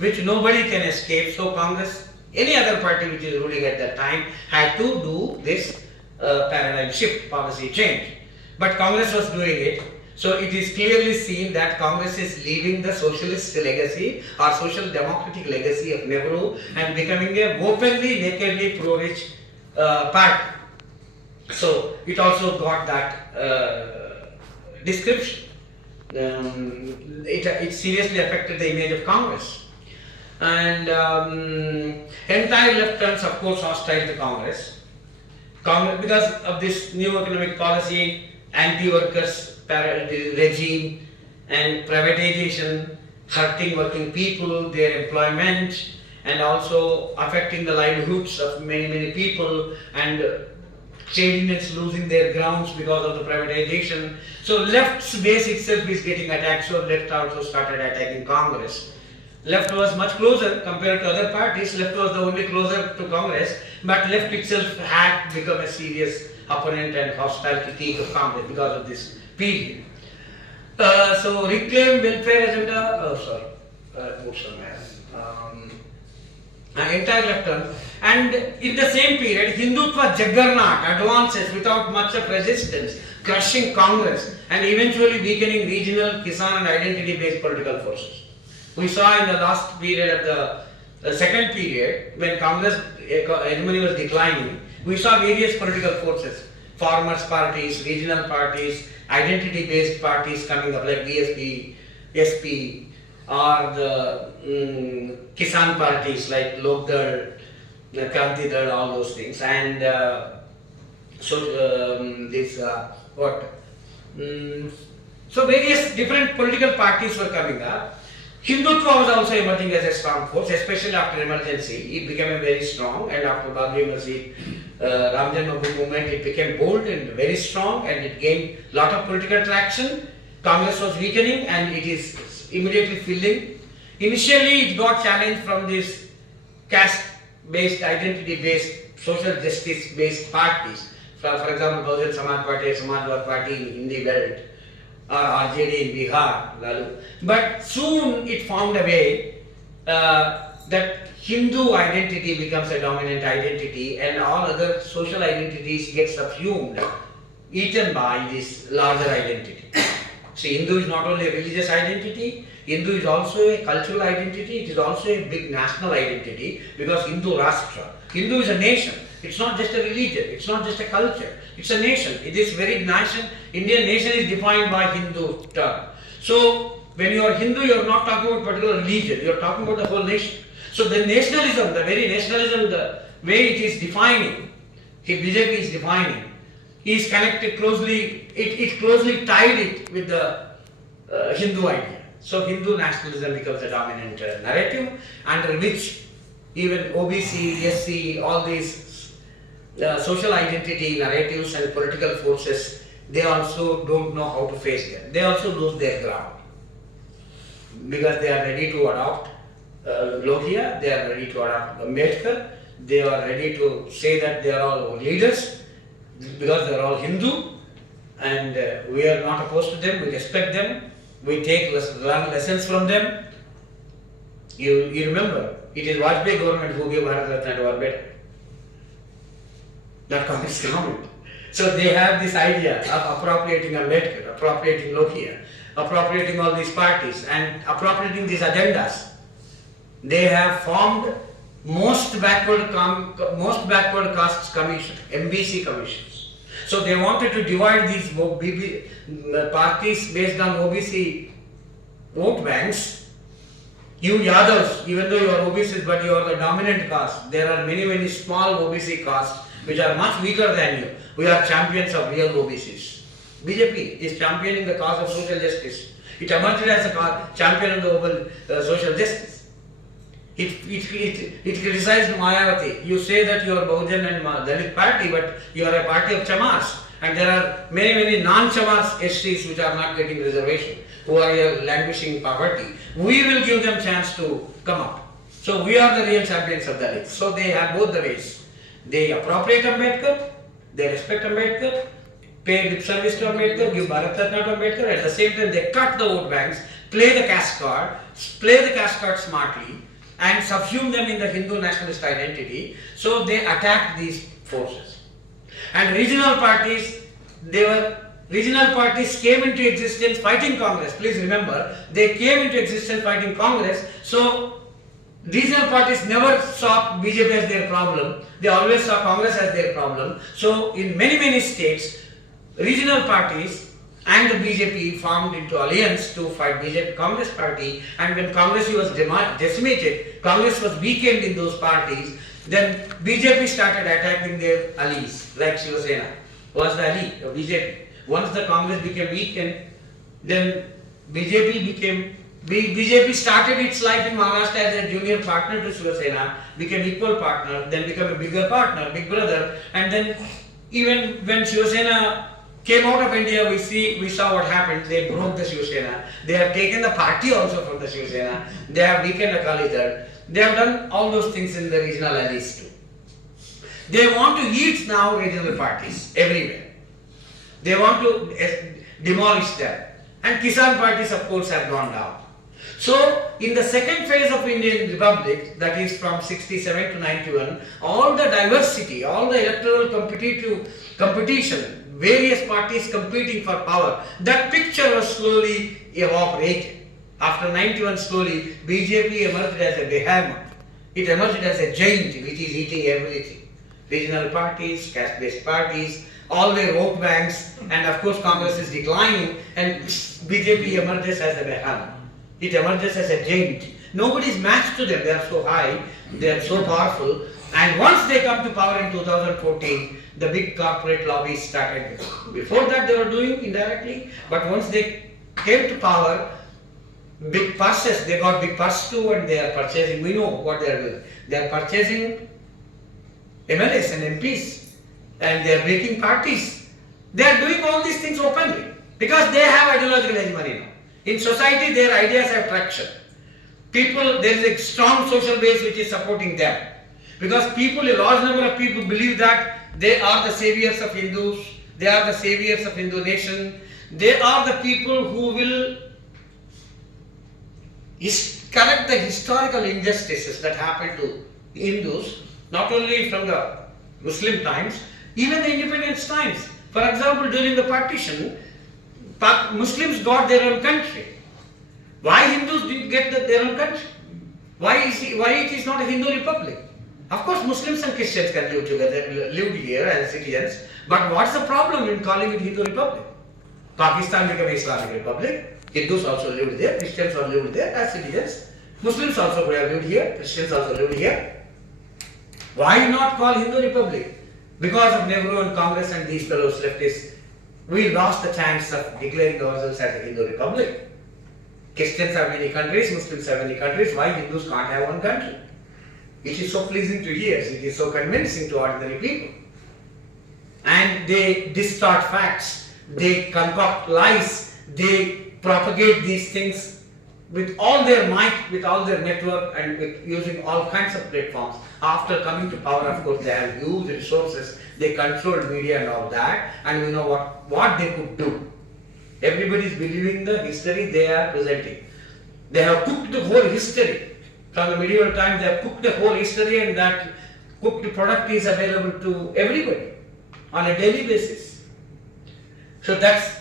which nobody can escape. So Congress, any other party which is ruling at that time, had to do this paradigm shift, policy change. But Congress was doing it. So it is clearly seen that Congress is leaving the socialist legacy or social democratic legacy of Nehru and becoming a openly, nakedly pro-rich party. So it also got that description. It seriously affected the image of Congress. And entire left turns, of course, hostile to Congress. Because of this new economic policy, anti-workers regime and privatization, hurting working people, their employment, and also affecting the livelihoods of many people, and trade unions losing their grounds because of the privatization. So left's base itself is getting attacked, so left also started attacking Congress. Left was much closer compared to other parties. Left was the only closer to Congress, but left itself had become a serious opponent and hostile critique of Congress because of this period. So reclaim welfare agenda. Entire left turn. And in the same period, Hindutva juggernaut advances without much of resistance, crushing Congress and eventually weakening regional, Kisan and identity-based political forces. We saw in the last period of the second period, when Congress hegemony was declining, we saw various political forces, farmers' parties, regional parties, identity-based parties coming up like BSP, SP, or the Kisan parties like Lokdal, Kranti Dal, all those things. And so various different political parties were coming up. Hindutva was also emerging as a strong force, especially after emergency. It became very strong, and after Babri Masjid, Ram Janmabhoomi movement, it became bold and very strong, and it gained a lot of political traction. Congress was weakening, and it is immediately filling. Initially, it got challenged from this caste-based, identity-based, social justice-based parties. For example, Bahujan Samaj Party, Samajwadi Party in Hindi belt, or RJD in Bihar, Lalu. But soon it found a way that Hindu identity becomes a dominant identity, and all other social identities get subsumed, eaten by this larger identity. See, Hindu is not only a religious identity, Hindu is also a cultural identity, it is also a big national identity, because Hindu Rashtra. Hindu is a nation. It's not just a religion, it's not just a culture, it's a nation. It is very nation. Indian nation is defined by Hindu term. So when you are Hindu, you are not talking about particular religion, you are talking about the whole nation. So the nationalism, the very nationalism, the way it is defining, BJP is defining, is connected closely, it closely tied it with the Hindu idea. So Hindu nationalism becomes a dominant narrative, under which even OBC, SC, all these social identity narratives and political forces, they also don't know how to face them. They also lose their ground, because they are ready to adopt Lohiya, they are ready to adopt Ambedkar, they are ready to say that they are all leaders, because they are all Hindu, and we are not opposed to them, we respect them, we take lessons from them. You remember, it is Vajpayee government who gave Bharat Ratna to Ambedkar, not Congress government. So they have this idea of appropriating Ambedkar, appropriating Lohiya, appropriating all these parties and appropriating these agendas. They have formed most backward castes commission, MBC commissions. So they wanted to divide these parties based on OBC vote banks. You Yadavs, even though you are OBCs, but you are the dominant caste. There are many small OBC castes which are much weaker than you. We are champions of real OBCs. BJP is championing the cause of social justice. It emerged as a champion of the global social justice. It criticized Mayawati. You say that you are Bahujan and Dalit party, but you are a party of Chamars. And there are many non-Chamars STs which are not getting reservation, who are languishing in poverty. We will give them chance to come up. So we are the real champions of Dalits. So they have both the ways. They appropriate Ambedkar, they respect Ambedkar, pay lip service to Ambedkar, give Bharat Ratna to Ambedkar. At the same time, they cut the vote banks, play the caste card smartly, and subsume them in the Hindu nationalist identity. So they attacked these forces. And regional parties came into existence fighting Congress. Please remember, they came into existence fighting Congress. So regional parties never saw BJP as their problem. They always saw Congress as their problem. So in many states, regional parties and the BJP formed into alliance to fight BJP Congress party. And when Congress was decimated, Congress was weakened in those parties, then BJP started attacking their allies, like Shiva Sena was the ally of BJP. Once the Congress became weakened, then BJP started its life in Maharashtra as a junior partner to Shiva Sena, became equal partner, then became a bigger partner, big brother, and then even when Shiva Sena came out of India, we saw what happened. They broke the Shiva Sena. They have taken the party also from the Shiva Sena. They have weakened Akali Dal. They have done all those things in the regional allies too. They want to eat now regional parties everywhere. They want to demolish them. And Kisan parties, of course, have gone down. So, in the second phase of Indian Republic, that is from 67 to 91, all the diversity, all the electoral competition, various parties competing for power, that picture was slowly evaporated. After 91, slowly, BJP emerged as a behemoth. It emerged as a giant which is eating everything. Regional parties, caste-based parties, all their vote banks, and of course Congress is declining, and BJP emerges as a behemoth. It emerges as a giant. Nobody is matched to them. They are so high, they are so powerful, and once they come to power in 2014, the big corporate lobbies started. Before that they were doing indirectly, but once they came to power, big purses, they got big purse too, and they are purchasing, we know what they are doing. They are purchasing MLAs and MPs, and they are breaking parties. They are doing all these things openly, because they have ideological hegemony now. In society, their ideas have traction. People, there is a strong social base which is supporting them. Because people, a large number of people believe that they are the saviors of Hindus, they are the saviors of Hindu nation, they are the people who will correct the historical injustices that happened to Hindus, not only from the Muslim times, even the independence times. For example, during the partition, Muslims got their own country. Why Hindus didn't get their own country? Why it is not a Hindu republic? Of course, Muslims and Christians can live together, lived here as citizens, but what's the problem in calling it Hindu republic? Pakistan became an Islamic republic. Hindus also lived there, Christians also lived there as citizens. Muslims also could have lived here, Christians also lived here. Why not call Hindu republic? Because of Nehru and Congress and these fellows leftists, we lost the chance of declaring ourselves as a Hindu republic. Christians have many countries, Muslims have many countries, why Hindus can't have one country? It is so pleasing to ears, it is so convincing to ordinary people. And they distort facts, they concoct lies, they propagate these things with all their might, with all their network, and with using all kinds of platforms. After coming to power, of course, they have huge resources, they control media and all that, and we know what they could do. Everybody is believing the history they are presenting. They have cooked the whole history. From the medieval times, they have cooked the whole history, and that cooked product is available to everybody on a daily basis. So that's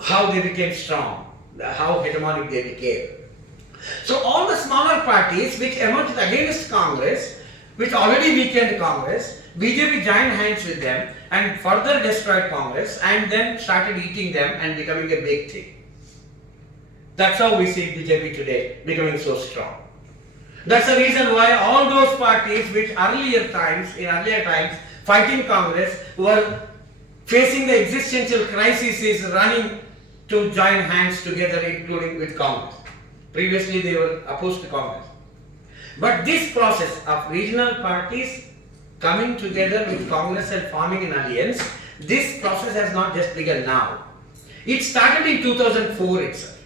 how they became strong, how hegemonic they became. So all the smaller parties which emerged against Congress, which already weakened Congress, BJP joined hands with them and further destroyed Congress and then started eating them and becoming a big thing. That's how we see BJP today becoming so strong. That's the reason why all those parties which in earlier times, fighting Congress, were facing the existential crisis is running to join hands together, including with Congress. Previously they were opposed to Congress. But this process of regional parties coming together with Congress and forming an alliance, this process has not just begun now. It started in 2004 itself.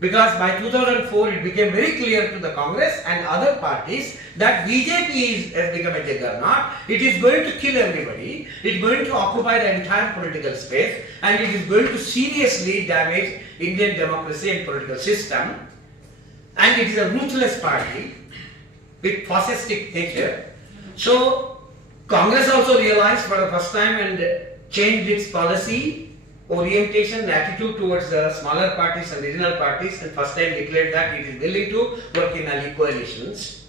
Because by 2004 it became very clear to the Congress and other parties that BJP has become a juggernaut. It is going to kill everybody. It is going to occupy the entire political space, and it is going to seriously damage Indian democracy and political system. And it is a ruthless party with fascistic nature. So Congress also realized for the first time and changed its policy orientation, attitude towards the smaller parties and regional parties, and first time declared that it is willing to work in allied coalitions.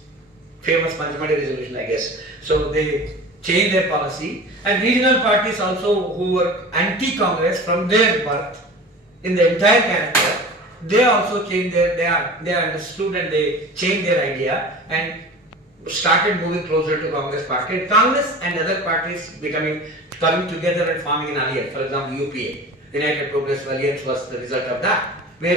Famous Panchmadi resolution, I guess. So they changed their policy, and regional parties also who were anti-Congress from their birth in the entire character, they also changed they understood and they changed their idea and started moving closer to Congress party. And Congress and other parties coming together and forming an alliance. For example, UPA, United Progressive Alliance, was the result of that.